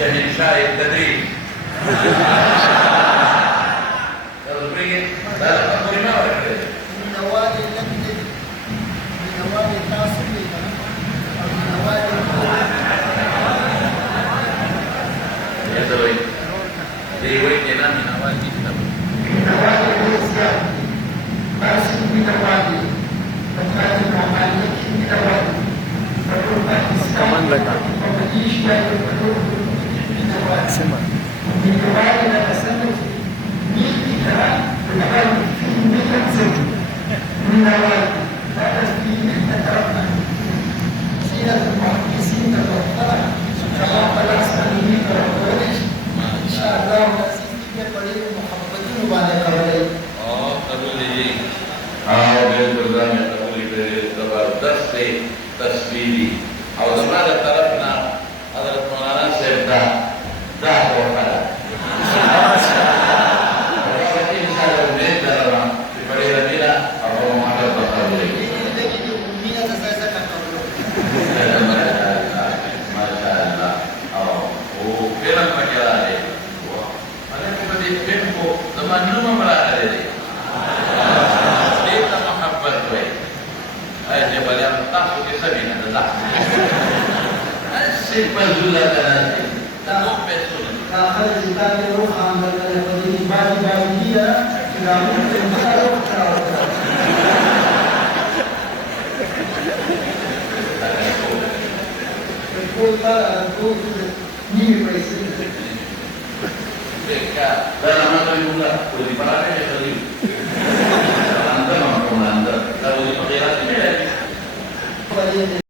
شهيد شاي التدريب. تدريب لا تقول ما ولا من نوادي اللجنة، من نوادي التعصب، أو من نوادي ya tuh di weekend min awal kita من نوادي الإسلام، ماسك من نوادي وقات المعاملة من نوادي وقربات الإسلام ومجيش لا يقدر من نوادي من نوادي لا تسلط ميتي كمان والعالم فيه ميتة زوج من نوادي لا تسلي ميتة ربنا سيرة المحدثين المحترمة كما قال أسمانيين ورقوريش إن شاء الله ونسيس كده قليل محبتين وبعد قبلين تقولي بالبرنامج تقولي بالدرس تسبيلي أو زمان طرفنا حضرة مولانا سيف دا وفلا ولكن إن شاء الله بنيت لنا في فريق المدينة أو محمد بطاري أمية تساسة كالقبلين ما شاء الله وفينا المكان عليه ولكن بدي فينكو زمان نوم مرا عليه kita mahabbat baik aja balik tak ke sabina dah simple juga kan tak betul آخر الكتاب يروح عن الذي بعد بعدية إلى ممكن يقول لا أقول مين رئيسين mereka dalam mata juga boleh dipakai ya tadi anda mampu anda kalau dipakai lagi